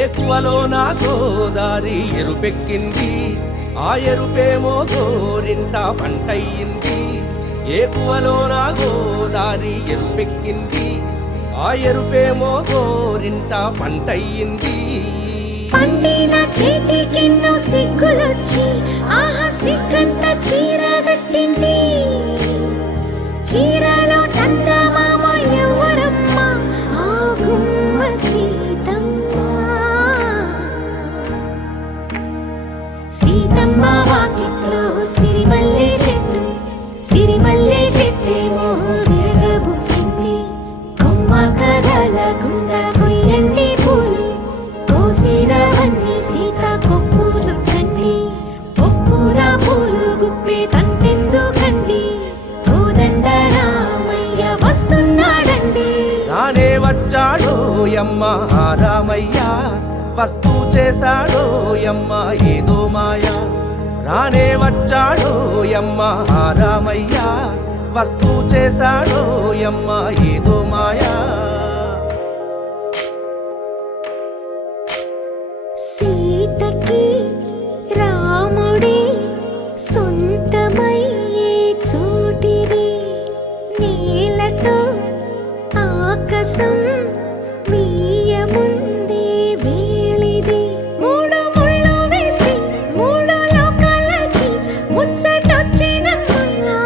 ఏకువలో నా గోదారి ఎరుపెక్కింది, ఆ ఎరుపేమో గోరింట పంటయ్యింది. ఏకువలో నా గోదారి ఎరుపెక్కింది, ఆ ఎరుపేమో గోరింట పంటయ్యింది. పండిన చేతికెన్నో సిగ్గులొచ్చి ఆహా సిగ్గంత చీర కట్టింది. చీరలో చందమామ ఎవరమ్మ, ఆ గుమ్మ సీతమ్మ. సీతమ్మ వాకిట్లో సిరిమల్లె చెట్టు, సిరిమల్లె చెట్టేమో విరగబూసింది. కొమ్మ కదలకుండా కొయ్యండి పూలు, కోసిరవన్నీ సీత కొప్పు చుట్టండి. కొప్పున పూలు గుప్పే తంతెందుకండి, కోదండ రామయ్య వస్తున్నాడండి. రానే వచ్చాడో యమ్మ రామయ్య, వస్తూ చేశాడో యమ్మ ఏదో మాయా. రానే వచ్చాడో యమ్మ రామయ్య, వస్తూ చేశాడో యమ్మ ఏదో మాయా. సీతకి రాముడే సొంతమయ్యే చోటిది, నేలతో ఆకాశం వీయముందే వేళిది. మూడు ముళ్ళు వేస్తే మూడు లోకాలకి ముచ్చటొచ్చినమ్మా.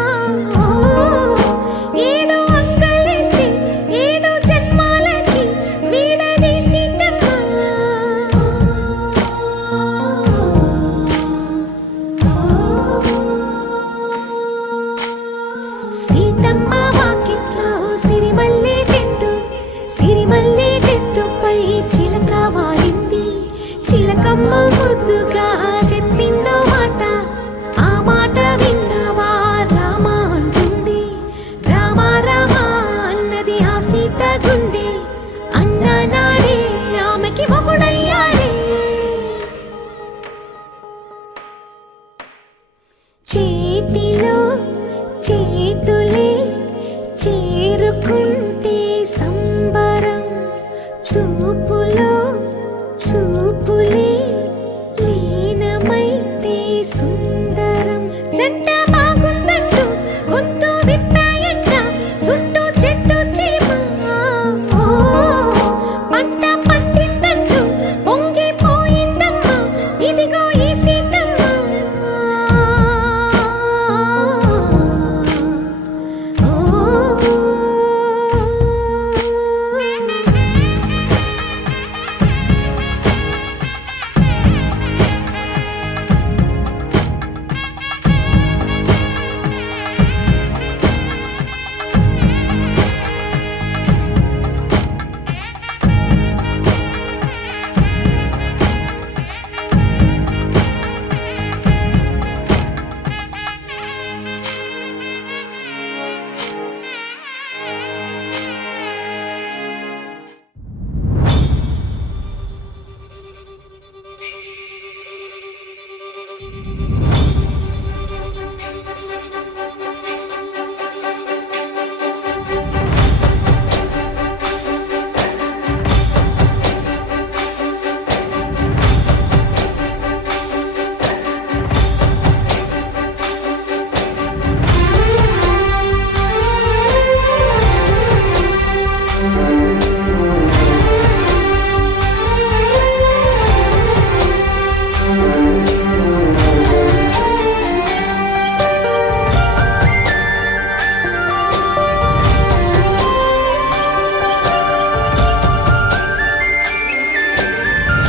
ఏడు అంగలేస్తే ఏడు జన్మాలకి వీడదీసిందమ్మా. సీతమ్మ వాకిట్లో సిరిమల్లె చెట్టు, సిరిమల్లె చెట్టుపై చిలక వాలింది. చిలకమ్మ ముద్దుగా చెప్పిందో మాట, ఆ మాట విన్నవా రామ అంటుంది. రామ రామ అన్నది ఆ సీత గుండె, అన్న నాడే ఆమెకి మొగుడయ్యాడే. చేతిలో చేతులే చేరుకుంటే సంబరం, చూపులో చూపులే లీనమైతే సుందరం. జంట బాగుందంటూ గొంతు విప్పాయంట చుట్టూ చెట్టు చీమ. పంట పండిందంటూ పొంగిపోయిందమ్మా, ఇదిగో ఈ సీతమ్మ.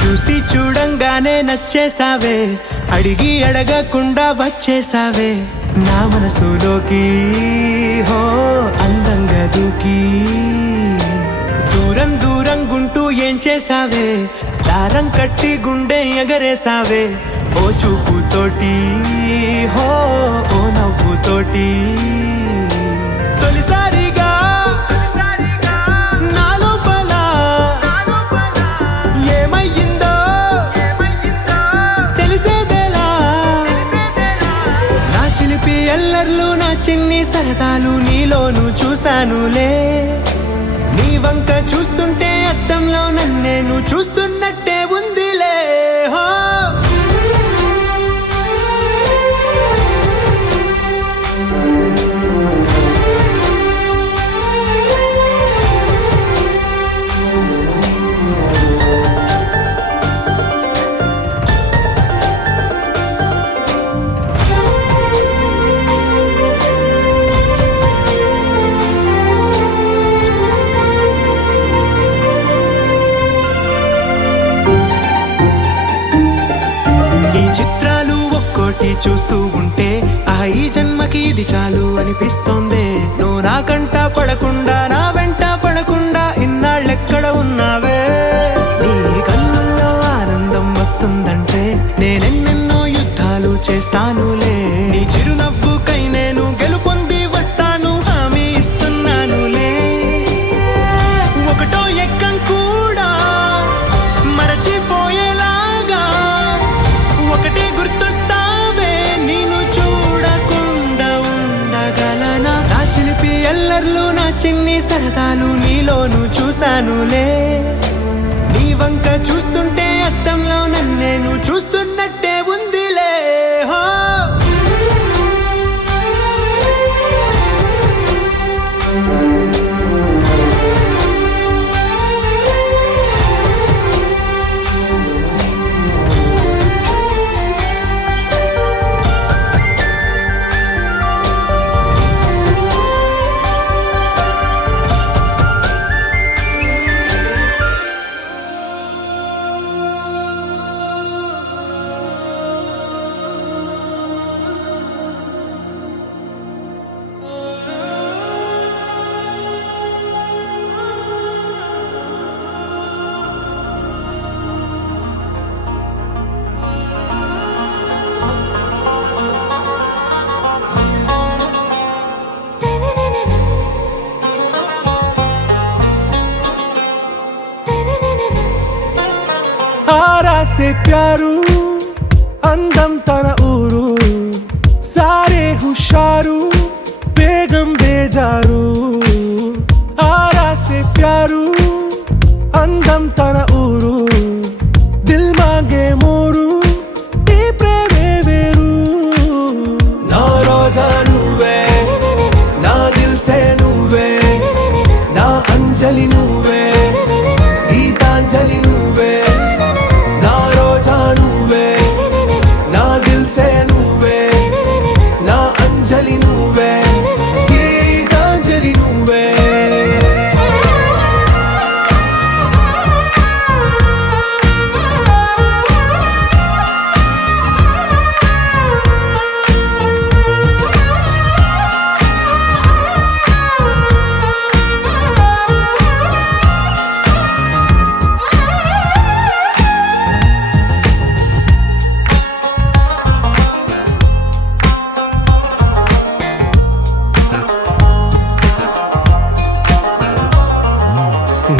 చూసి చూడంగానే నచ్చేసావే, అడిగి అడగకుండా వచ్చేసావే నా మనసులోకి. హో అందంగా దూకి దూరం దూరం గుంటూ ఏం చేసావే, దారం కట్టి గుండె ఎగరేసావే ఓ చూపుతోటి. హో ఓ నవ్వుతోటి తొలిసారిగా నా లోపల ఏమయ్యిందో తెలిసేదేలా. నా చిలిపి ఎల్లర్లు నా చిన్ని సరదాలు నీలోను చూశానులే. నీ వంక చూస్తుంటే అద్దంలో నన్ను నన్నేను చూస్తున్నట్టే ఉందిలే హో. ఈ చిత్రాలు ఒక్కోటి చూస్తూ ఉంటే ఈ జన్మకి ఇది చాలు అనిపిస్తోంది. నువ్వు నా కంట పడకుండా నా వెంట పడకుండా ఇన్నాళ్ళెక్కడ ఉన్నావే. నీ కళ్ళల్లో ఆనందం వస్తుందంటే నేనెన్నెన్నో యుద్ధాలు చేస్తానులే. నీ చిరునవ్వుకై నేను గెలుపొంది వస్తాను హామీ ఇస్తున్నానులే. ఒకటో ఎక్కం కూడా మరచిపోయేలాగా ఒకటే గుర్తొస్తావే. నేను చూడకుండా ఉండగలనా. నా చిలిపి ఎల్లర్లు నా చిన్ని సరదాలు నీలోను చూశానులే. నీ వంక చూస్తుంటే అద్దంలో నన్నేను చూస్తున్నట్టే ఉందిలే హో. आरा से प्यारू అందం తన ఊరు సారే హుషారు బేగం బేజారు. ఆరా సే ప్యారు అందం తన ఊరు దిల్ మాంగే మోరు ఈ ప్రేమే వేరు. నా రోజా నువ్వే నా దిల్ సే నువ్వే నా అంజలి నువ్వే గీతాంజలి నువ్వే. నా రోజా నువ్వే నా దిల్ సే నువ్వే నా అంజలి నువ్వే గీతాంజలి నువ్వే.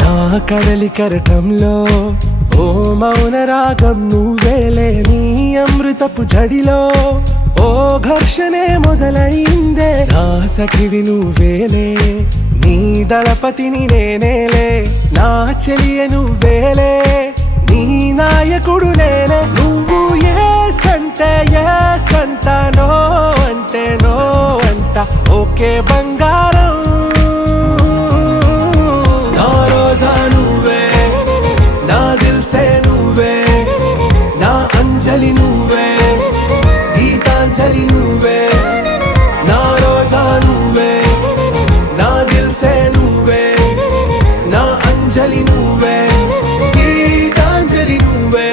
నా కడలి కరటంలో ఓ మౌన రాగం నువ్వేలే. నీ అమృతపు జడిలో ఓ ఘర్షణే మొదలైందే. నా సఖివి నువ్వేలే నీ దళపతిని నేనేలే. నా చెలియ నువ్వేలే నీ నాయకుడు నేనే. నువ్వు ఏ సంట నో అంటే నో అంట ఓకే బంగారం. నా రోజా నువ్వే నా దిల్ సే నువ్వే నా అంజలి నువ్వే గీతాంజలి నువ్వే. నా రోజా నువ్వే నా దిల్ సే నువ్వే నా అంజలి నువ్వే గీతాంజలి నువ్వే.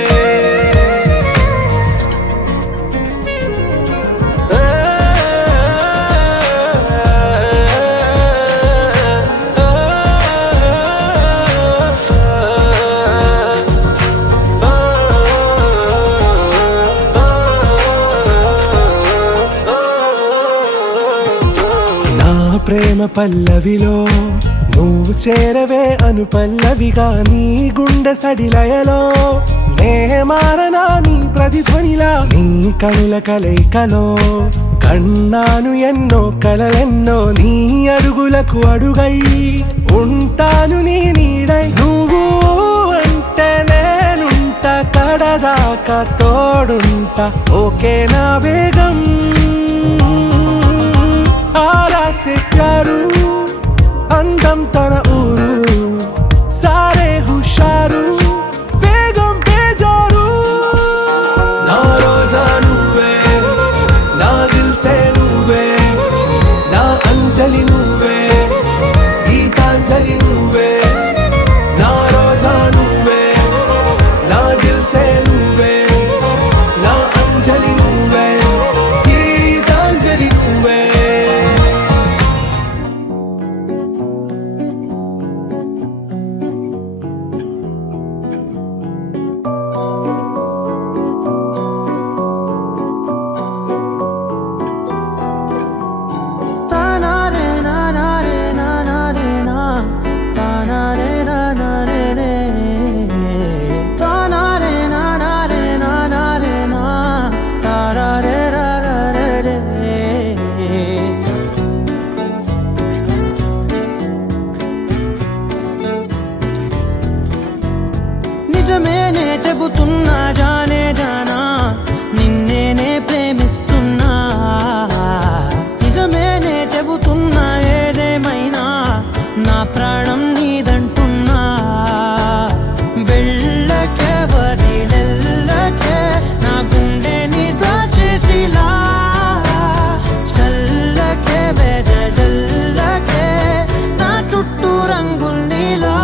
ప్రేమ పల్లవిలో నువ్వు చేరవే అను పల్లవిగా. నీ గుండె సడిలయలో నే మారనా నీ ప్రతిధ్వనిలా. నీ కనుల కలయికలో కన్నాను ఎన్నో కలలెన్నో. నీ అడుగులకు అడుగై ఉంటాను నీ నీడై. నువ్వు అంటే దాకా తోడుంటా ఓకే నా బేగం ఆరా సే ప్యారు అందం తన ఊరు సారే హుషారు బేగం బేజారు నా రోజా నువ్వే నా దిల్ సే నువ్వే నా అంజలి నువ్వే గీతాంజలి నువ్వే నా రోజా నువ్వే నా దిల్ సే నువ్వే నా అంజలి నువ్వే గీతాంజలి నువ్వే నిజమేనే చెబుతున్నా జానే జానా నిన్నేనే ప్రేమిస్తున్నా నిజమేనే చెబుతున్నా ఏదేమైనా నా ప్రాణం నీదంటున్నా వెళ్ళకే వదిలెల్లకే నా గుండెని దాచేసిలా చల్లకే వెదజల్లకే నా చుట్టూ రంగుల్నిలా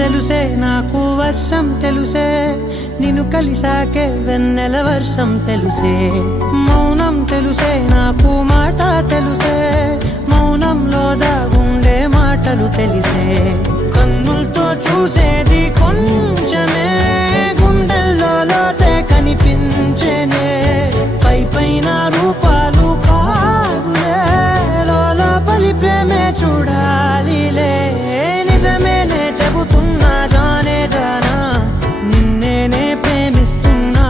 తెలుసే నాకు వర్షం తెలుసే నిన్ను కలిసాకే వెన్నెల వర్షం తెలుసే మౌనం తెలుసే నాకు మాట తెలుసే మౌనంలో దాగుండే మాటలు తెలిసే కన్నులతో చూసేది కొంచెమే గుండెల్లో లోతే కనిపించేనే పై పైన రూపాలు కాదులే లోపలి ప్రేమే చూడాలిలే నిజమేనే చెబుతున్నా జానే జానా నిన్నేనే ప్రేమిస్తున్నా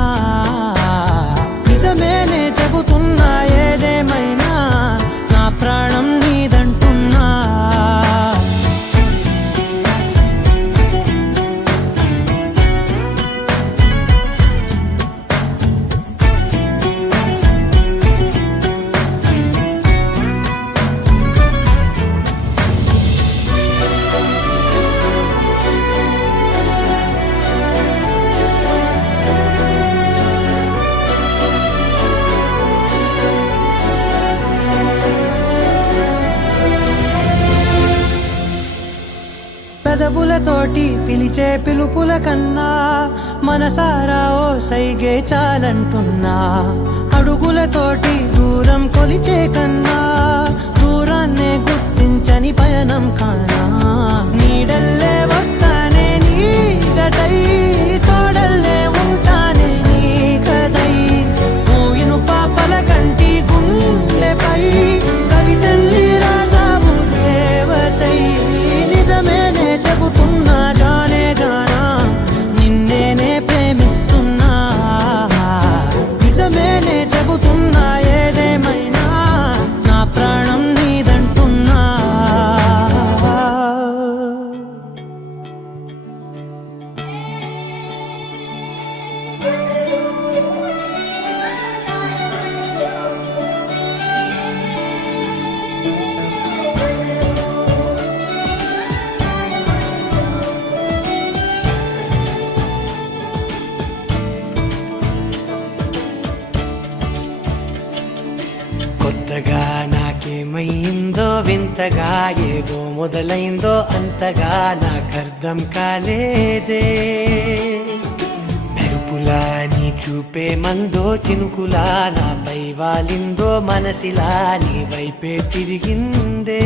నిజమేనే చెబుతున్నా ఏదేమైనా నా ప్రాణం నీదంటున్నా పెదవులతోటి పిలిచే పిలుపుల కన్నా మనసారా ఓ సైగే చాలంటున్నా అడుగులతోటి దూరం కొలిచే కన్నా దూరాన్నే గుర్తించని పయనం కానా నీడల్లే వస్తానే నీ జతై తోడల్లే ఉంటానే నీ కదై మోయిను పాపల కంటి గుండెపై కవితల్లి రాజావు దేవతై నిజమేనే చెబుతున్నా జానే జానా నిన్నేనే ప్రేమిస్తున్నా నిజమేనే చెబుతున్నా ఏదేమైనా నా ప్రాణం నీదంటున్నా కొత్తగా నాకేమైందో వింతగా ఏదో మొదలైందో అంతగా నాకర్థం కాలేదే మెరుపులా నీ చూపే మందో చినుకులా నాపై వాలిందో మనసిలా నీ వైపే తిరిగిందే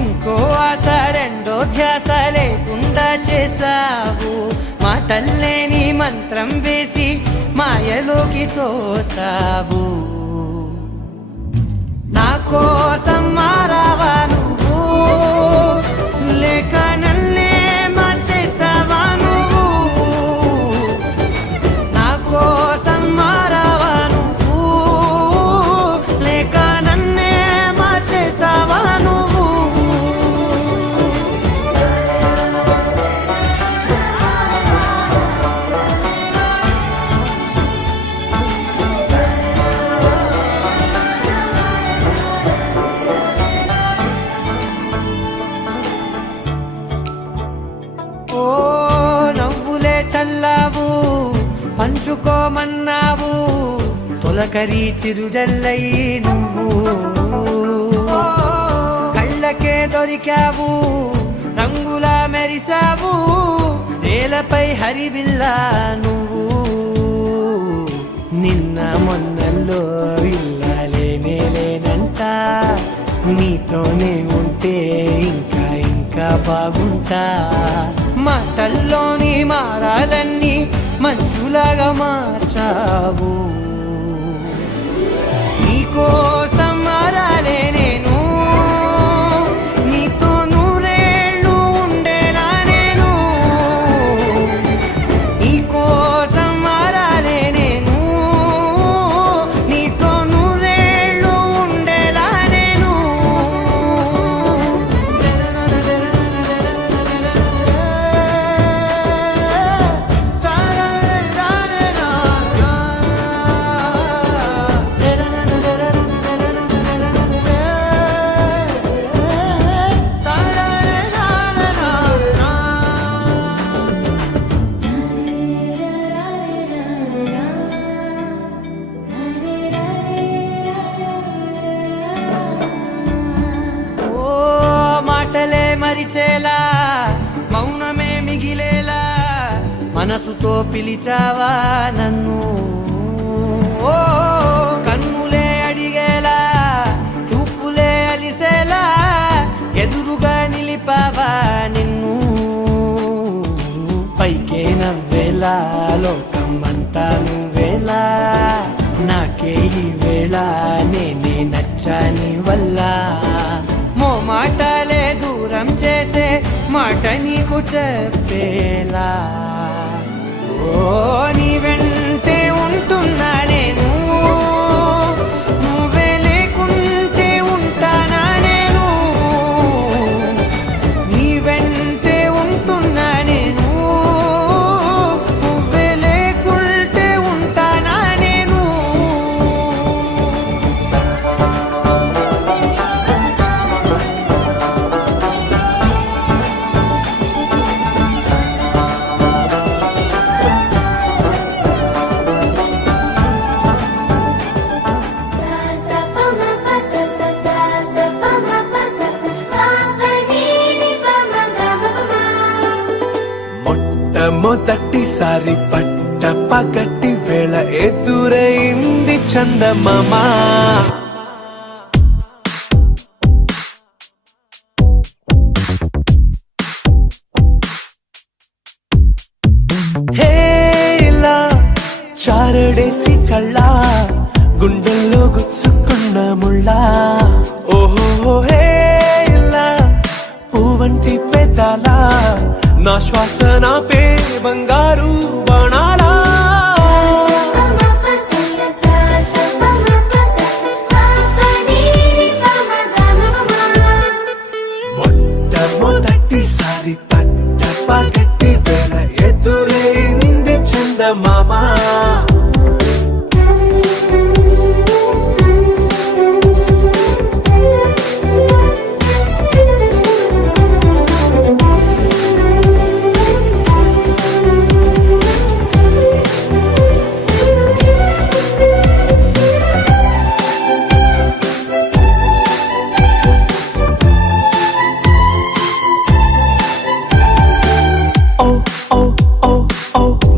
ఇంకో ఆశ రెండో ధ్యాస లేకుండా చేసావు మా మాటల్లేని మంత్రం వేసి మాయలోకి తోసావు నా కోసం మారావా నువ్వు లేక నన్నే మార్చేసావా నువ్వు నా కోసం మారావా నువ్వు లేక నన్నే మార్చేసావా నువ్వు ఓ నవ్వులే చల్లావు పంచుకోమన్నావు తొలకరి చిరుజల్లై నువ్వు కళ్ళకే దొరికావు రంగులా మెరిసావు నేలపై హరివిల్లా నువ్వు నిన్న మొన్నల్లో ఇల్లాలేనే లేనంట నీతోనే ఉంటే ఇంకా ఇంకా బాగుంటా మాటల్లోని మారాలన్నీ మంచులాగా మార్చావు నీకోసం మారాలే నేను నీతో నూరేళ్ళు ఉండేనా నేను నీకోసం మారాలే నేను నీతో నూరేళ్ళు ఉండేలా నేను ఓ మాటలే మరిచేలా మౌనమే మిగిలేలా మనసుతో పిలిచావా నన్ను ఓ కన్నులే అడిగేలా చూపులే అలిసేలా ఎదురుగా నిలిపావా నిన్ను పైకే నవ్వేలా లోకమంతా నువ్వేలా నాకే ఈ వేళ నేనే నచ్చాని వల్ల మాటలే దూరం చేసే మాట నీకు చెప్పేలా ఓ నీ వెంటే ఉంటున్నా నేను నువ్వే లేకుంటే ఉంటానా నేను నీ వెంటే ఉంటున్నా నేను నువ్వే లేకుంటే ఉంటానా నేను మొట్టమొదటిసారి పట్ట పగటి వేళ ఎదురైంది చందమామ హేలా చారడేసి కళ్ళ గుండెల్లో గుచ్చుకున్న ముళ్ళ ఓహో హేలా పువ్వంటి పెదాల నా శ్వాస నాపే బంగారు బాణాలా మొట్టమొదటిసారి పట్ట పగటి వేళ ఎదురైంది చందమామ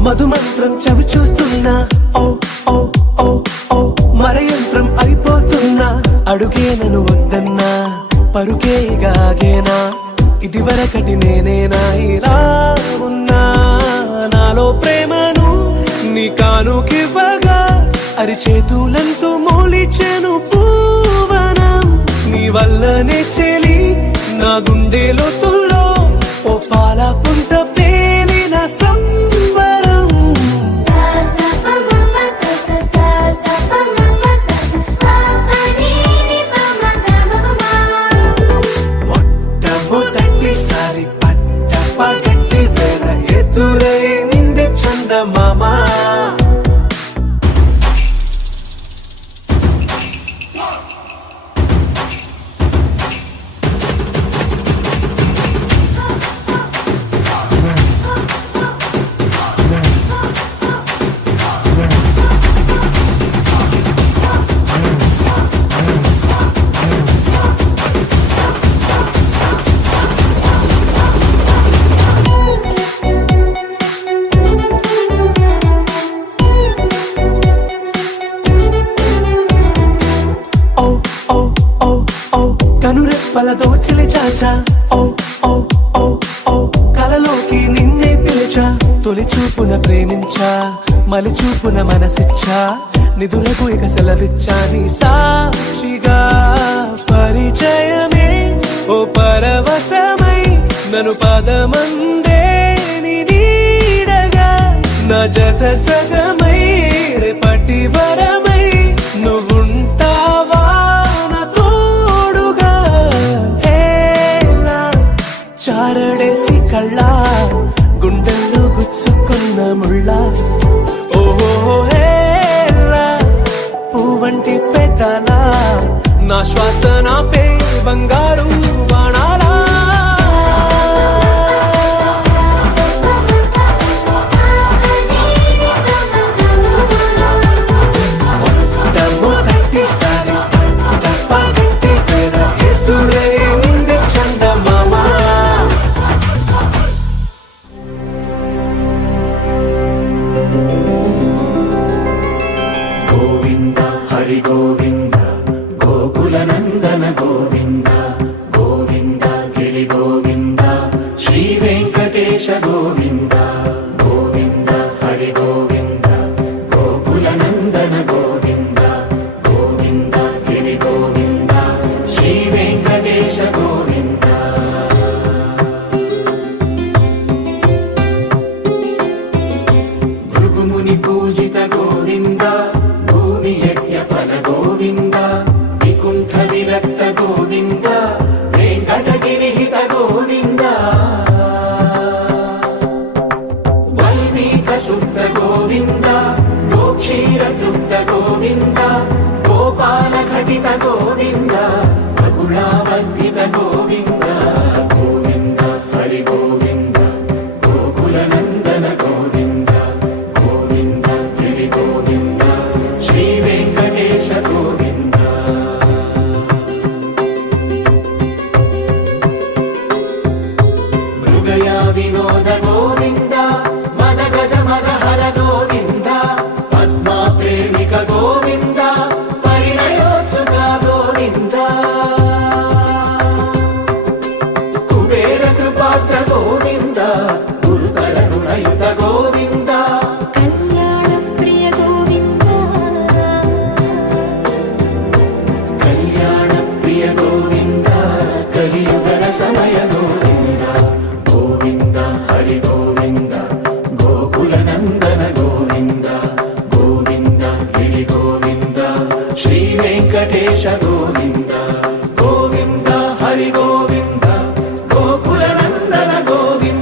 మధుమంత్రం చవి చూస్తున్నా ఓ ఓ ఓ ఓ మరయంత్రం అయిపోతున్నా అడుగే నన్ను వద్దన్నా పరుకేగాగేనా ఇది వరకటి నేనేనా ఇలా ఉన్నా నాలో ప్రేమను నీ కానుకివ్వగా అరిచేతులంతో మోలిచెను పూవనం నీ వల్లనే చెలి నా గుండె లోతుల్లో ఓ పాల పుంత పేలిన సంబరం మొట్టమొదటిసారి పట్ట పగటి వేళ ఎదురైంది చందమామ కనురెప్పలతో చెలి చాచా ఓ ఓ ఓ ఓ కలలోకి నిన్నే పిలిచా తొలి చూపున ప్రేమించా మలి చూపున మనసిచ్చా నిదురకు ఇక సెలవిచ్చా నీ సాక్షిగా పరిచయమే ఓ పరవశమై నన్ను పదమందే నీ నీడగా నా జత సగమై రేపటి వరమై నువ్వుంటావా చారడేసి కళ్ళ గుండెల్లో గుచ్చుకున్న ముళ్ళ ఓహో హేలా పువ్వంటి పెట్టాల నా శ్వాస నాపే బంగారు బాణాలా మొట్టమొదటిసారి పగటి వేళ ఎదురైంది చందమామ గోవింద హరి గోవింద గోకుల నందన గోవింద గోవింద గిరి గోవింద శ్రీ వెంకటేశ గోవింద గోవింద హరి గోవింద గోకుల నందన గోవింద గోవింద గిరి గోవింద శ్రీ వెంకటేశ గోవింద భృగుముని పూజిత గోవింద భూమి యజ్ఞ ఫల గోవింద వికుంఠ విరక్త గోవింద వెంకటగిరిహిత గోవింద వల్మీక శుద్ధ గోవింద గోక్షీర తృప్త గోవింద గోపాల ఘటిత గోవింద బహుళావర్ధిత గోవింద గోవింద హరి గోవింద గోకుల నందన గోవింద గోవింద గిరి గోవింద శ్రీ వెంకటేశ గోవింద మృగయా వినోద గోవింద మద గజ మద హర గోవింద పద్మా ప్రేమిక గోవింద పరిణయోత్సుక గోవింద కుబేర కృపాత్ర గోవింద గురుతర రుణయుత గోవింద కళ్యాణ ప్రియ గోవింద కళ్యాణ ప్రియ గోవింద కలియుగ సమయ గోవింద గోవింద హరి గోవింద గోకుల నందన గోవింద గోవింద గిరి గోవింద శ్రీ వెంకటేశ గోవింద గోవింద హరి గోవింద గోకుల నందన గోవింద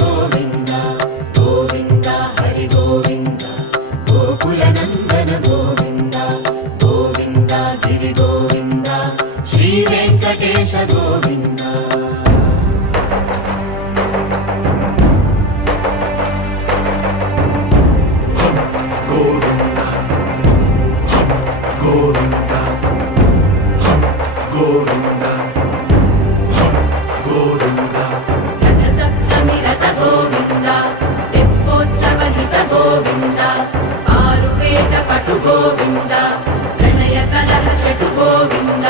గోవింద గోవింద హరి గోవింద గోకుల నందన గోవింద గోవింద గిరి గోవింద శ్రీ వెంకటేశ గోవింద రథ సప్తమి రథ గోవింద తెప్పోత్సవ హిత గోవింద ఆరువేద పటు గోవింద ప్రణయ కలహ షటు గోవింద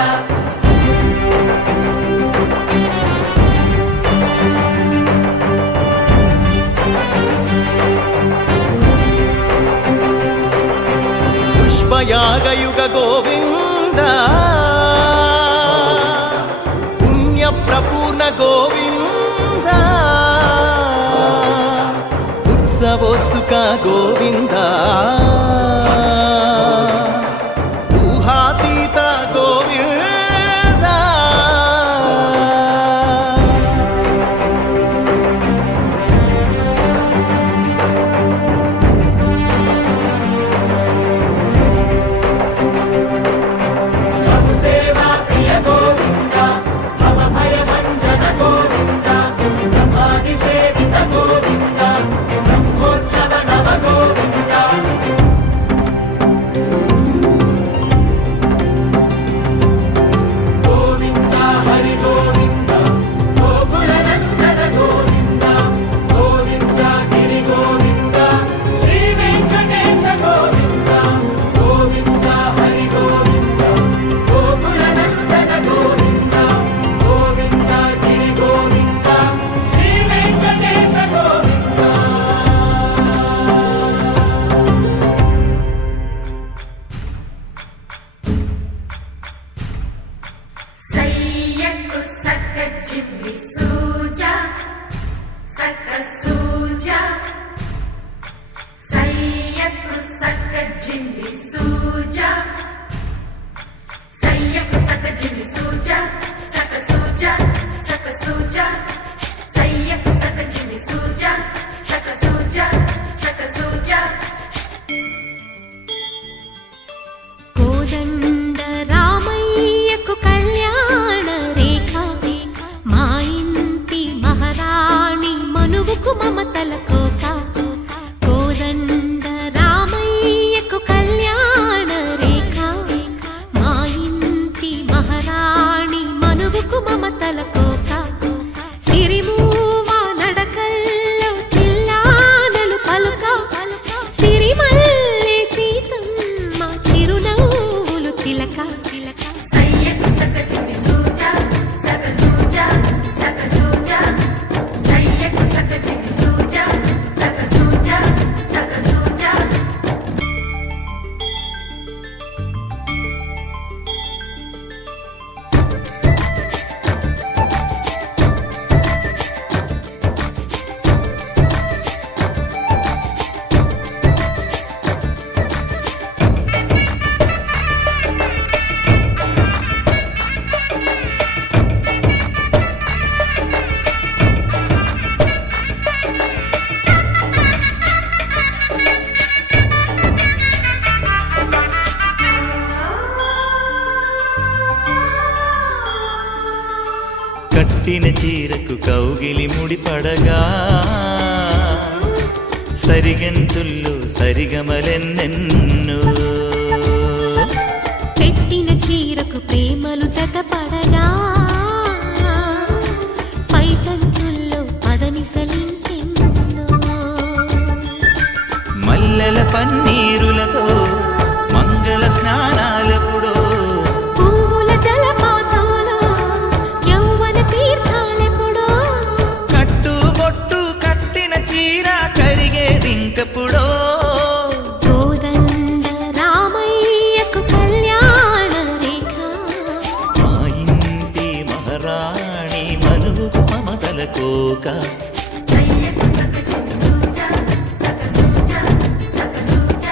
పుష్పయాగయుగ గోవింద పుణ్యప్రపూర్ణ గోవింద ఉత్సవోత్సుక గోవింద ఊహాతీత గోవింద సేవా ప్రియ గోవింద భవ భయ భంజన గోవింద బ్రహ్మాది సేవిత గోవింద బ్రహ్మోత్సవ నవ గోవింద గోవింద హరి గోవింద గోకుల నందన గోవింద గోవింద గిరి గోవింద శ్రీ వెంకటేశ గోవింద గోవింద హరి గోవింద గోకుల నందన గోవింద గోవింద గిరి గోవింద శ్రీ వెంకటేశ గోవింద సయ్యకు సక్క జిమ్మి సూజా సక్క సూజా సయ్యకు సక్క జిమ్మి సూజా సయ్యకు సక్క జిమ్మి సూజా సక్క సూజా సక్క సూజా సయ్యకు సక్క జిమ్మి సూజా సక్క సూజా సక్క సూజా కోదండ రామయ్యకు కళ్యాణ రేఖ మా ఇంటి మహారాణి మనువుకు మమతల కోక కోదండ రామయ్యకు కళ్యాణ రేఖ మా ఇంటి మహారాణి మనువుకు మమతల కోక సిరిమూవ నడకల్లో చిల్లానలు పలుక సిరిమల్లె సీతమ్మ చిరునవ్వులు చిలక సయ్యకు సక చిమి సూజా సక సూజా సక సూజా సయ్యకు సక చిమి సూజా సక సూజా సక సూజా కట్టిన చీరకు కౌగిలి ముడిపడగా సరిగంతుల్లో సరిగమలెన్నెన్నో పెట్టిన చీరకు ప్రేమలు జతపడగా పైటంచుల్లో పదనిసలింకెన్నో మల్లెల పన్నీరులతో మంగళ స్నానాలెప్పుడో పువ్వుల జలపాతంలో యౌవన తీర్థాలెప్పుడో కట్టుబొట్టు కట్టిన చీర కరిగేదింకప్పుడో కోదండ రామయ్యకు కళ్యాణ రేఖ మా ఇంటి మహారాణి మనువుకు మమతల కోక సయ్యకు సక చిమి సూజా సక సూజా సక సూజా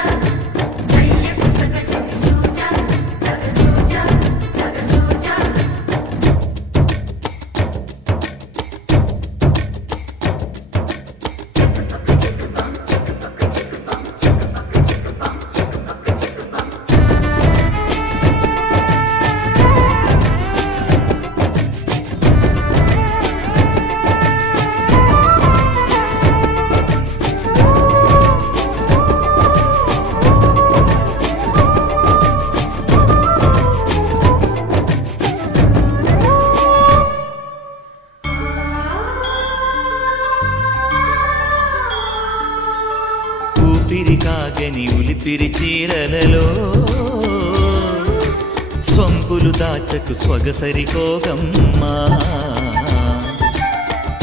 సాగని ఉలిపిరి చీరలలో సొంపులు దాచకు స్వగసరికోగమ్మా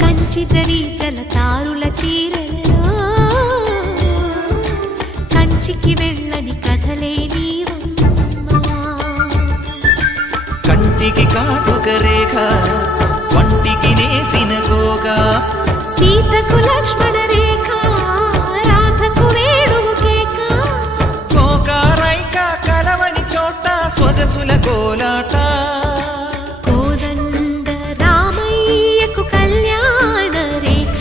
కంచి జరి జలతారుల చీరలలో కంచికి వెళ్ళని కథలే నీవమ్మా కంటికి కాటుక రేఖ వంటికి నేసిన కోగా సీతకు లక్ష్మణ రేఖ రాధకు వేణువు కేక కోకారైక కలవని చోట స్వగసుల కోలాట కోదండ రామయ్యకు కళ్యాణ రేఖ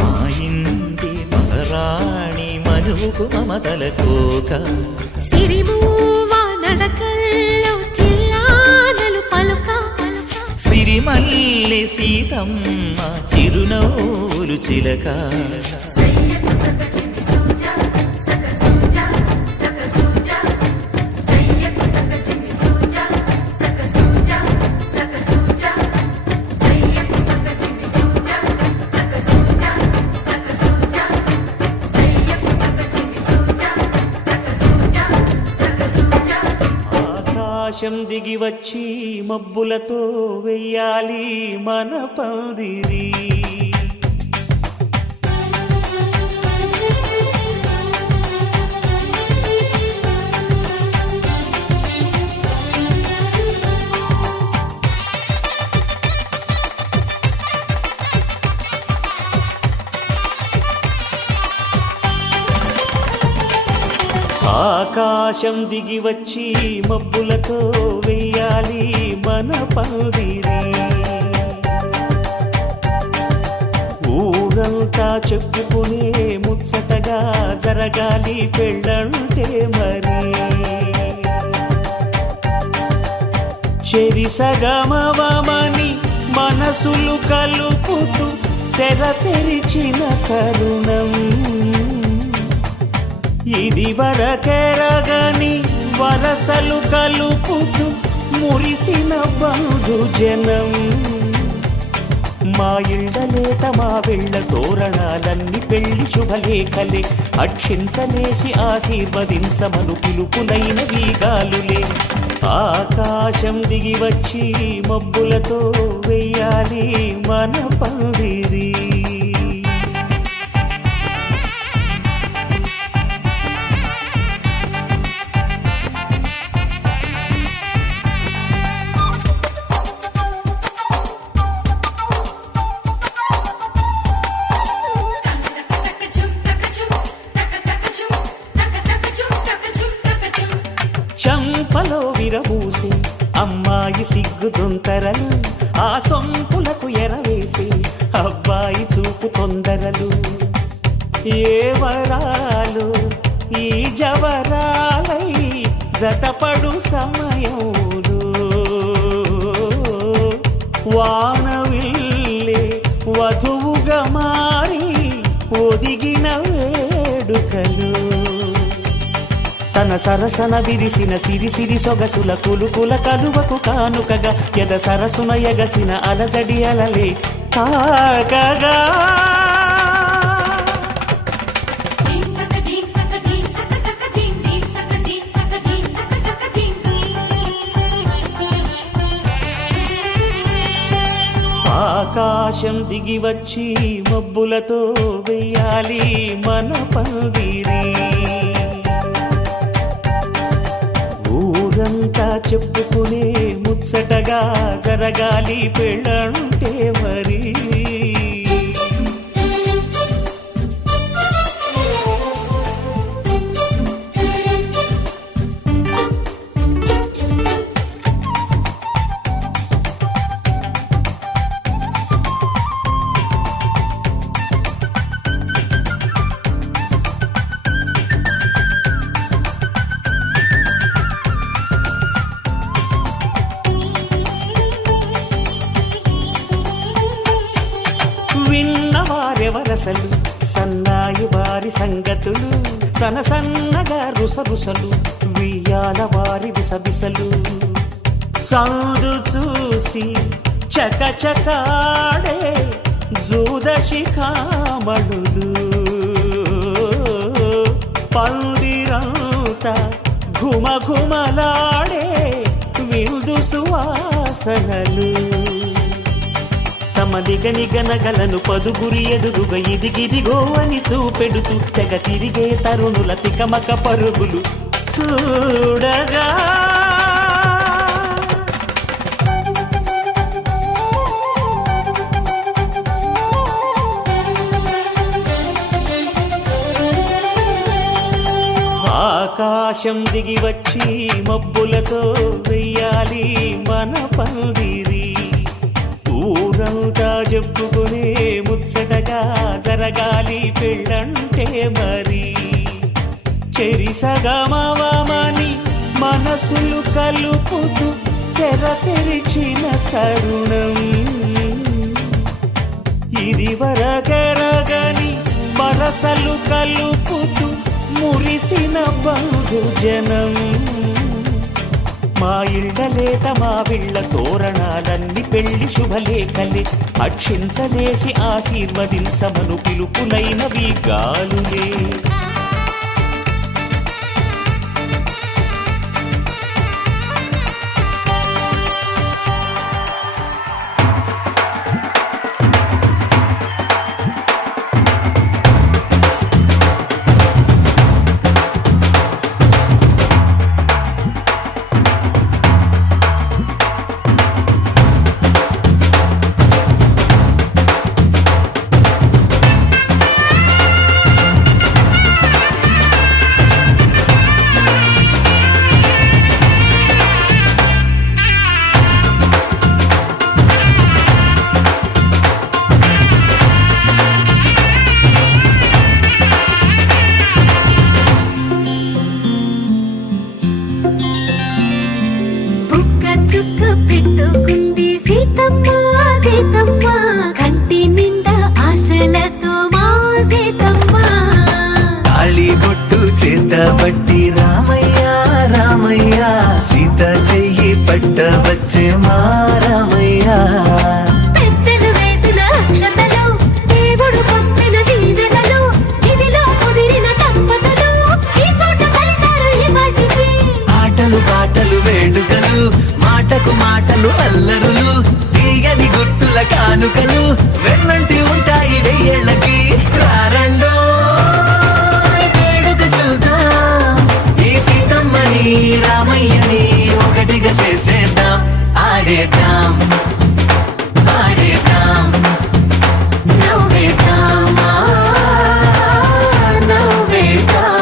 మా ఇంటి మహారాణి మనువుకు మమతల కోక సిరిమూవ నడకల్లో తిల్లానలు పలుక సిరిమల్లె సీతమ్మ చిరునవ్వులు చిలక సయ్యకు సక చిన్ని సూజా సక సూజా సక సూజా సయ్యకు సక చిన్ని సూజా సక సూజా సక సూజా సయ్యకు సక చిన్ని సూజా సక సూజా సక సూజా సయ్యకు సక చిన్ని సూజా సక సూజా సక సూజా ఆకాశం దిగి వచ్చి మబ్బులతో వెయ్యాలి మన పందిరి ఆకాశం దిగి వచ్చి మబ్బులతో వెయ్యాలి మన పందిరి ఊరంతా చెప్పుకునే ముచ్చటగా జరగాలి పెళ్ళంటే మరి చెరిసగమవమని మనసులు కలుపుతూ తెర తెరిచిన తరుణం ఇది వరకెరగని వరసలు కలుపుతూ మురిసిన బంధుజనం మా ఇళ్ళలేత మా వెళ్ళ తోరణాలన్నీ పెళ్లి శుభలేఖలే అక్షింతలేసి ఆశీర్వదించమను పిలుపులైన వీగాలులే ఆకాశం దిగి వచ్చి మబ్బులతో వెయ్యాలి మన పందిరి చంపలో విరబూసి అమ్మాయి సిగ్గుదొంతరలు ఆ సొంపులకు ఎరవేసి అబ్బాయి చూపు తొందరలు ఏ వరాలు ఈ జవరాలై జతపడు సమయంలో వానవిల్లే వధువుగా మారి ఒదిగిన వేడుకలు తన సరసన విరిసిన సిరిసిరి సొగసుల కులుకుల కలువకు కానుకగా ఎద సరసున ఎగసిన అలజడి అలలే తాకగా ఆకాశం దిగి వచ్చి మబ్బులతో వెయ్యాలి మన పందిరి ఊరంతా చెప్పుకునే ముచ్చటగా జరగాలి పెళ్ళంటే మరి విన్నవారెవరసలు సన్నాయి వారి సంగతులు సనసన్నగా రుసరుసలు వియ్యాల వారి విసవిసలు సౌదు చూసి చకచకాడే జూద శిఖామణులు పందిరంతా ఘుమఘుమలాడే విందు సువాసనలు తమ నిగనిగనగలను పదుగురి ఎదురుగా ఇదిగిదిగో అని చూపెడుతూ తెగ తిరిగే తరుణుల తికమక పరుగులు చూడగా ఆకాశం దిగి వచ్చి మబ్బులతో వెయ్యాలి మన పందిరి ఊరంతా చెప్పుకునే ముచ్చటగా జరగాలి పెళ్ళంటే మరి చెరిసగమవమని మనసులు కలుపుతూ తెర తెరిచిన తరుణం ఇది వరగరగని వరసలు కలుపుతూ మురిసిన బంధుజనం మా ఇళ్ళలేత మా విళ్ళ తోరణాలన్నీ పెళ్లి శుభలేఖలే అక్షింతలేసి ఆశీర్వదించమను పిలుపులైనవి గాలులే బట్టి రామయ్య రామయ్య సీత చెయ్యి పట్ట వచ్చే మా రామయ్య పెద్దలు వేసిన అక్షతలు దేవుడు పంపిన దీవెనలు ఇవిలో కుదిరిన దంపతులు ఈ చోట కలిసారు ఈ వాటికి ఆటలు పాటలు వేడుకలు మాటకు మాటలు అల్లరులు తీయని గుర్తుల కానుకలు వెన్నంటి ఉంటాయి వెయ్యేళ్ళకి రారండో రామయ్యని ఒకటిగా చేసేద్దాం ఆడేద్దాం ఆడేద్దాం నవ్వేద్దాం నవ్వేద్దాం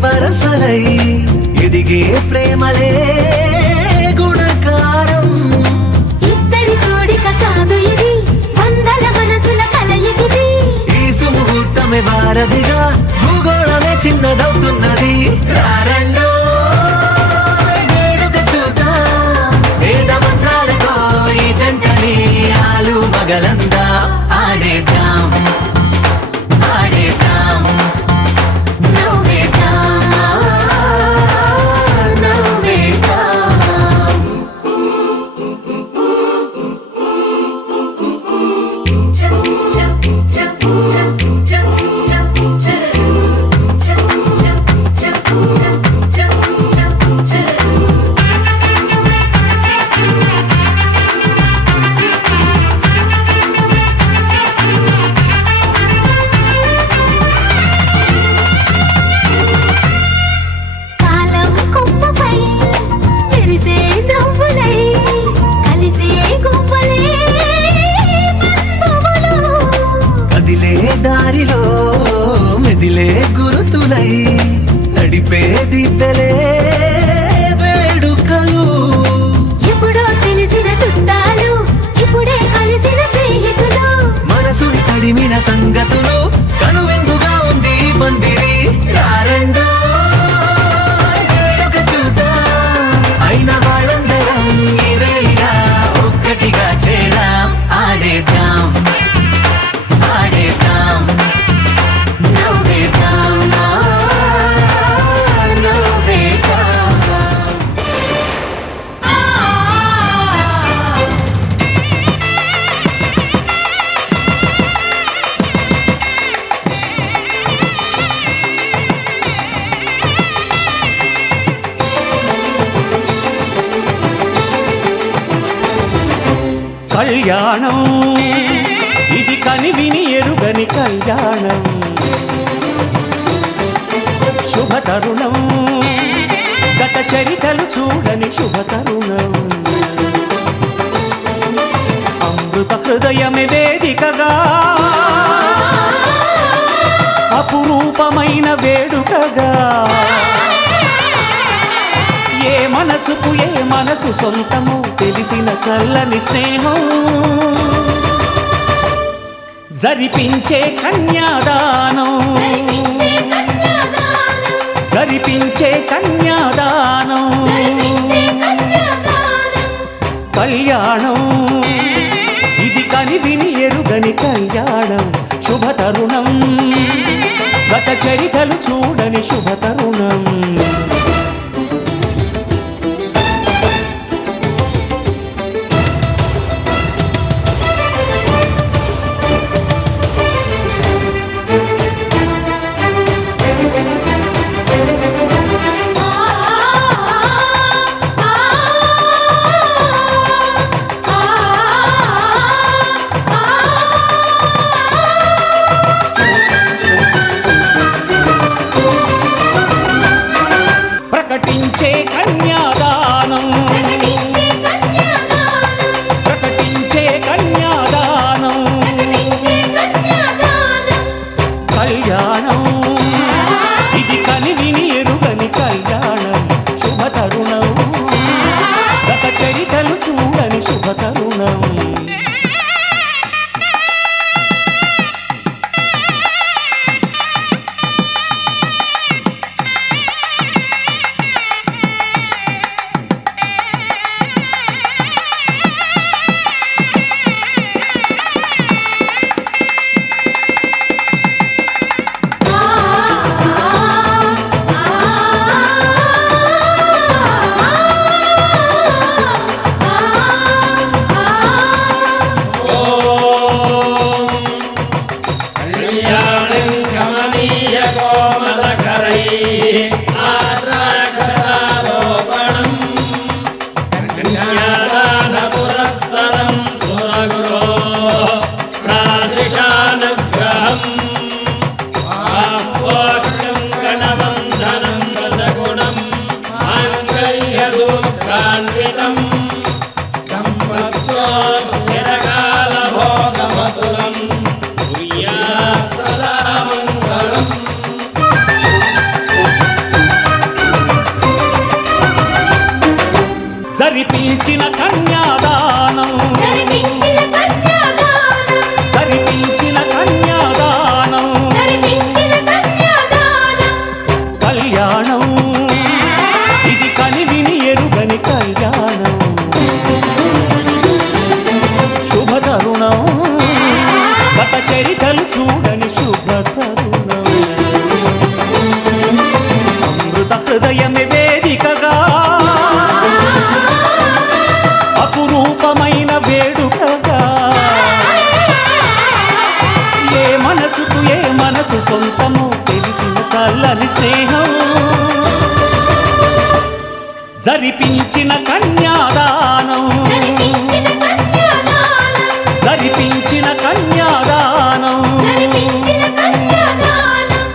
వరసలై ఎదిగే ప్రేమలే గుణకారం ఇద్దరి కోడిక కాదు ఇది వందల మనసుల కలయికిది ఈ సుముహూర్తమే వారధిగా భూగోళమే చిన్నదవుతున్నది రారండో వేడుక చూద్దాం వేద మంత్రాలతో ఈ జంటని ఆలు మగలందా ఆడేద్దాం ఆడేద్దాం దారిలో మెదిలే గురుతులై నడిపే దిబ్బెలే వేడుకలు ఎప్పుడో తెలిసిన చుట్టాలు ఇప్పుడే కలిసిన స్నేహితులు మనసుని తడిమిన సంగతులు కనువిందుగా ఉంది ఈ పందిరి రారండో వేడుక చూద్దాం అయిన వాళ్ళందరం ఈ వేళ ఒక్కటిగా చేరాం ఆడేద్దాం ఆడేద్దాం నవ్వేద్దాం నవ్వేద్దాం కళ్యాణం ఇది కనివిని ఎరుగని కళ్యాణం శుభతరుణం గత చరితలు చూడని శుభతరుణం అమృత హృదయమే వేదికగా అపురూపమైన వేడుకగా ఏ మనసుకు ఏ మనసు సొంతము తెలిసిన చల్లని స్నేహం జరిపించే కన్యాదానం జరిపించే కన్యాదానం కళ్యాణం ఇది కనివిని ఎరుగని కళ్యాణం శుభతరుణం గత చరితలు చూడని శుభతరుణం ప్రకటించే కన్యాదానం ప్రకటించే కన్యాదానం కళ్యాణం ఇది కనివిని ఎరుగని కళ్యాణం శుభతరుణం గత చరితలు చూడని శుభతరుణం కళ్యాణం గమనీయ కోమలకరై ఆద్రాక్షరారోపణం కన్యాదాన పురస్సరం సురగురో ప్రాశిషానుగ్రహం ఆహ్వాక్యం గణవందనం దశగుణం మాంగళ్యసూత్రాన్వితం సంపత్తో స్థిరకాల భోగమతులం సదా మంగళం జరిపించిన కన్యాదానం జరిపించిన కన్యాదానం జరిపించిన కన్యాదానం జరిపించిన కన్యాదానం కళ్యాణం ఇది కనివిని ఎరుగని కళ్యాణం శుభతరుణం గత చరితలు చూడని శుభతరుణం అమృత హృదయమే వేదికగా అపురూపమైన వేడుకగా ఏ మనసుకు ఏ మనసు సొంతము తెలిసిన చల్లని స్నేహం జరిపించిన కన్యాదానం జరిపించిన కన్యాదానం జరిపించిన కన్యాదానం జరిపించిన కన్యాదానం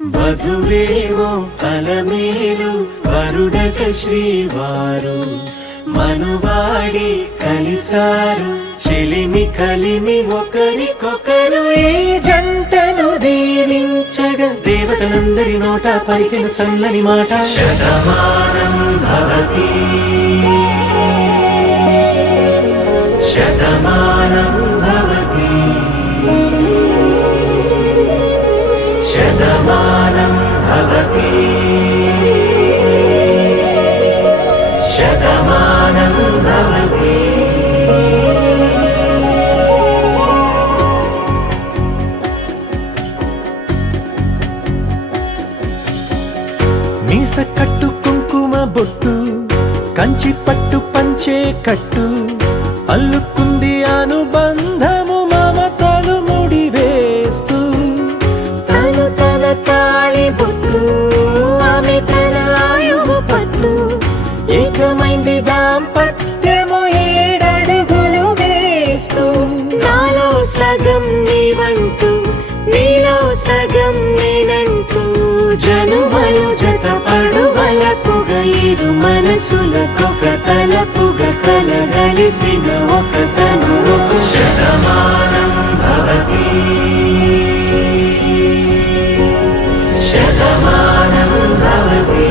వధువేమో అలమేలు వరుడక శ్రీవారు మనువాడి కలిసారు చెలిమి కలిమి ఒకరికొకరు ఈ జంటను దీవించగా దేవతలందరి నోట పలికిన చల్లని మాట శతమానం భవతి శతమానం భవతి శతమానం భవతి శతమానం భవతి మీస కట్టు కుంకుమ బొట్టు కంచి పట్టు పంచే కట్టు అల్లుకుంది అనుబంధము మమతలు ముడివేస్తూ తను తన తాళి బొట్టు ఆమె తన ఆయువు పట్టు ఏకమైంది దాంపత్యము 7 అడుగులు వేస్తూ నాలో సగం నీవంటూ నీలో సగం నేనంటూ జనుమలు జత పడువలపుగ 7 మనసులకొక తలపుగ కలగలిసిన ఒక తను ఒక శతమానం భవతి శతమానం భవతి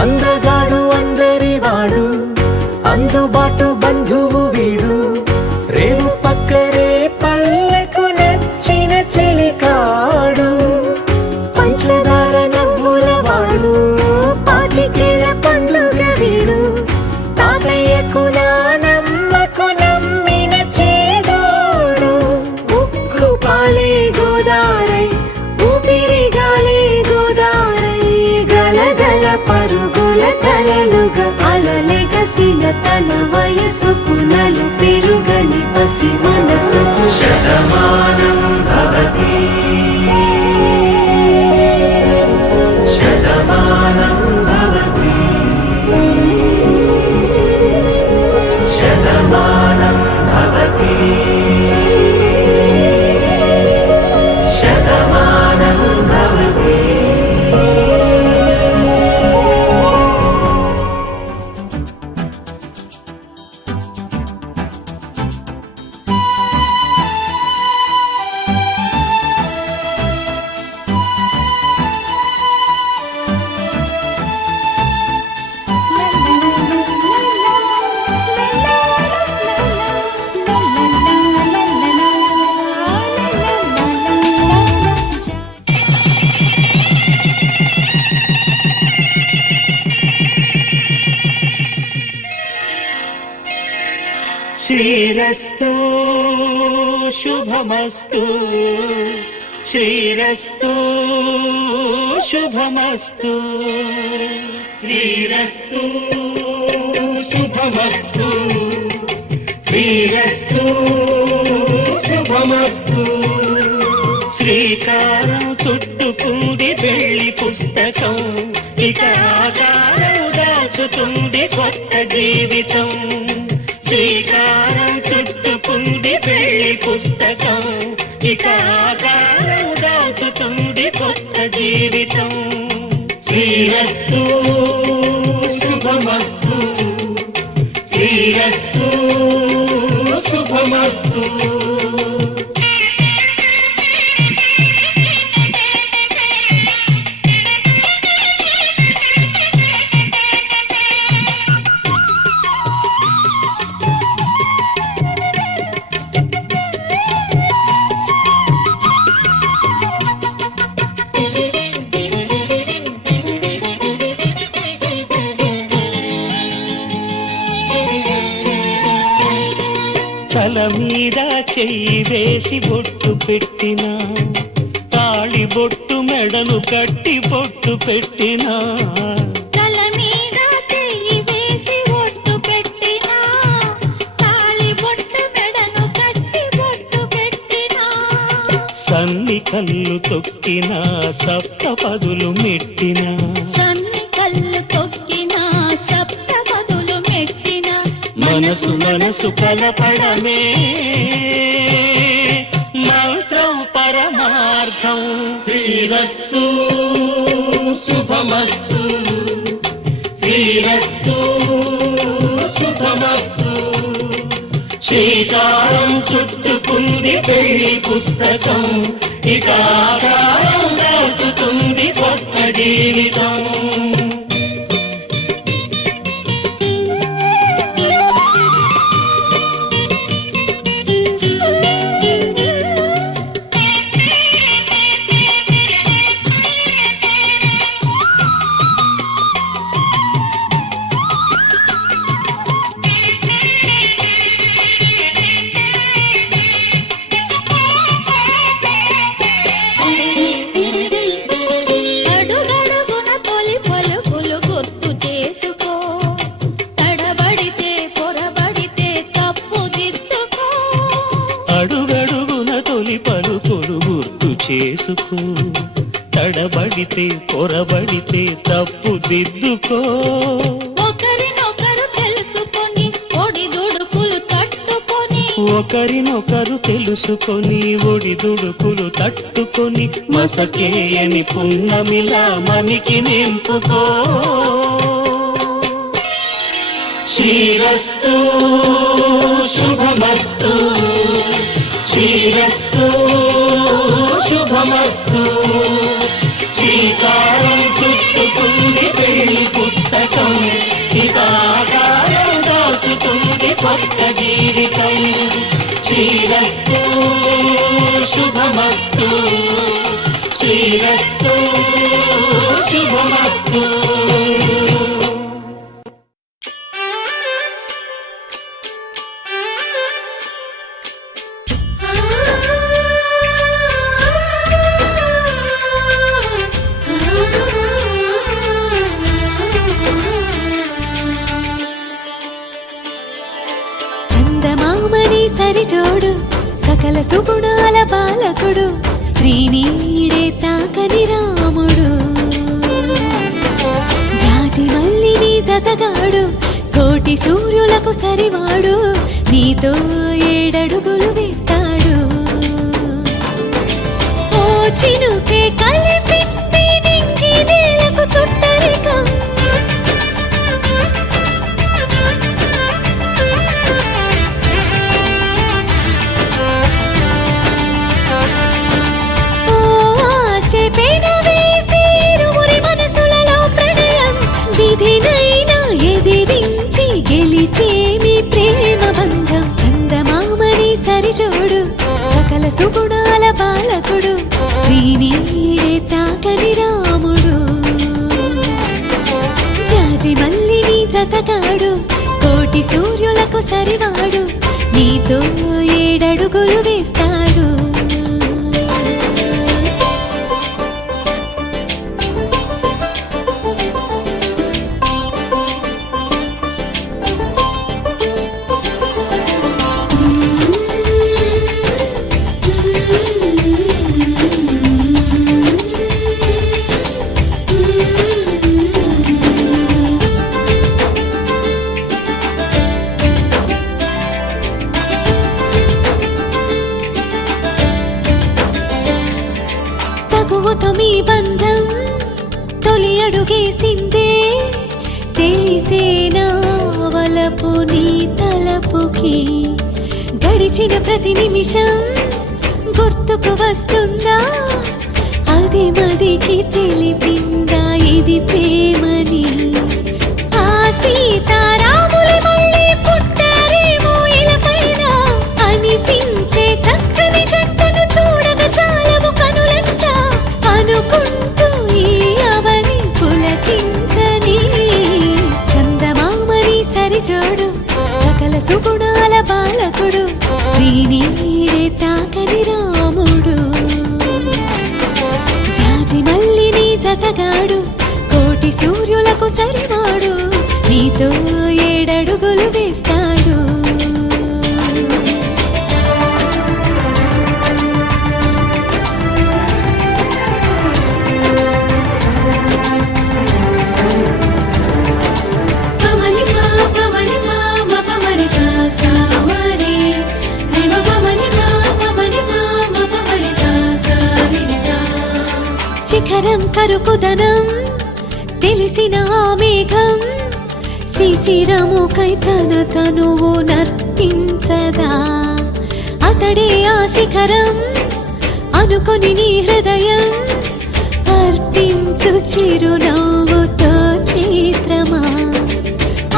అందగాడు అందరి వాడు అందుబాటు బంధువు వీడు రేవు పక్కరే పల్లెకు నచ్చిన చెలికాడు పంచదార నవ్వుల వాడు పాతికేల పండుగ వీడు తాతయ్యకు నానమ్మకు నమ్మిన చేదోడు ఉక్కు పాలే గోదారై ఊపిరిగాలే గోదారై గలగల పరుగుల కలలుగా అలలెగసిన తన వయసుకు నలు పెరుగని పసి మనసుకు శతమానం భవతి శతమానం భవతి శతమానం భవతి శతమానం భవతి శ్రీరస్తు శుభమస్తు శ్రీరస్తు శుభమస్తు శ్రీరస్తు శుభమస్తు శ్రీరస్తు శుభమస్తు శ్రీకారం చుట్టుకుంది పెళ్లి పుస్తకం ఇక ఆకారం దాచుతుంది కొత్త జీవితం శ్రీకారం చుట్టుకుంది పెళ్లి పుస్తకం ఇక ఆకారం దాచుతుంది కొత్త జీవితం శ్రీరస్తు శుభమస్తు శ్రీరస్తు శుభమస్తు తల మీద చెయ్యి వేసి బొట్టు పెట్టిన తాళి బొట్టు మెడ మెడను కట్టి పొట్టు పెట్టినా తల మీద చెయ్యి వేసి ఒట్టు పెట్టినా తాళి బొట్టు మెడను కట్టి బొట్టు పెట్టినా సన్ని కళ్ళు తొక్కినా సప్త పదులు మెట్టినా సన్ని కళ్ళు తొక్కినా సప్త పదులు మెట్టినా మనసు మనసు కలపడమే మంత్రం పరమార్థం శ్రీరస్తు శుభమస్తు శ్రీరస్తు శుభమస్తు శ్రీకారం చుట్టుకుంది పెళ్లి పుస్తకం ఇక ఆకారం దాచుతుంది కొత్త జీవితం అడుగడుగున తొలి పలుకులు గుర్తు చేసుకో తడబడితే పొరబడితే తప్పు దిద్దుకో అడుగడుగున తొలి పలుకులు గుర్తు చేసుకో తడబడితే పొరబడితే తప్పు దిద్దుకో ఒకరినొకరు తెలుసుకొని ఒడిదుడుకులు తట్టుకొని ఒకరినొకరు తెలుసుకొని ఒడిదుడుకులు తట్టుకొని మసకేయని పున్నమిలా మనికి నింపుకో శ్రీరస్తు శుభమస్తు శ్రీరస్తు శుభమస్తు శ్రీకారం చుట్టుకుంది పెళ్లి పుస్తకం ఇక ఆకారం దాచుతుంది కొత్త జీవితం శ్రీరస్తు శుభమస్తు శ్రీరస్తు శుభమస్తు చందమామని సరిజోడు సకల సుగుణాల బాలకుడు స్త్రీనీడే తాకని రాముడు జాజి మల్లిని జతగాడు కోటి సూర్యులకు సరివాడు నీతో ఏడడుగులు వేస్తాడు ఓ చినుకే కలిపింది నింగి నేలకు చుట్టరికం ఎదిరించి గెలిచేమి ప్రేమ బంధం చందమామని సరిజోడు సకల సుగుణాల బాలకుడు స్త్రీనీడే తాకని రాముడు జాజి మల్లిని జతగాడు కోటి సూర్యులకు సరివాడు నీతో ఏడడుగులు వేస్తాడు తగువతో మీ బంధం తొలి అడుగేసిందే తెలిసేనా వలపు నీ తలపుకి గడిచిన ప్రతి నిమిషం గుర్తుకు వస్తుందా అది మదికి తెలిపిందా ఇది ప్రేమని ఆ సీతారాములు మళ్ళీ పుట్టారేమో ఇలపైన అనిపించే చక్కని జంటను చూడగా చాలవు కనులంట అనుకుంటూ ఈ అవని పులకించని చందమామని సరిజోడు సకల సుగుణాల బాలకుడు స్త్రీనీడే తాకని రాముడు జాజి మల్లి నీతో 7 అడుగులు వేస్తాడు. శిఖరం కరుకుదనం తెలిసిన ఆ మేఘం శిశిరముకై తన తనువు నర్పించదా. అతడే ఆ శిఖరం అనుకొని నీ హృదయం అర్పించు చిరునవ్వుతో చిత్రమా.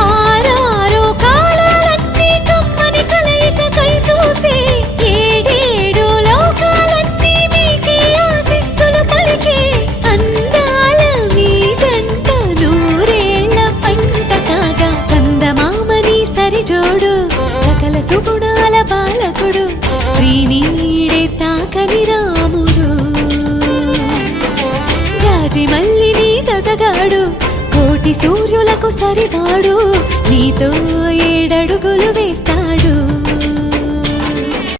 ఆరారో కాలాలన్నీ కమ్మని కలయికకై చూసే 7 లోకాలన్నీ మీకే ఆశీస్సులు పలికే అందాల మీ జంట 100 పంట కాగా చందమామని సరిజోడు సకల సుగుణాల బాలకుడు శ్రీనీడే తాకని రాముడు. జాజి మల్లిని జతగాడు కోటి సూర్యులకు సరివాడు నీతో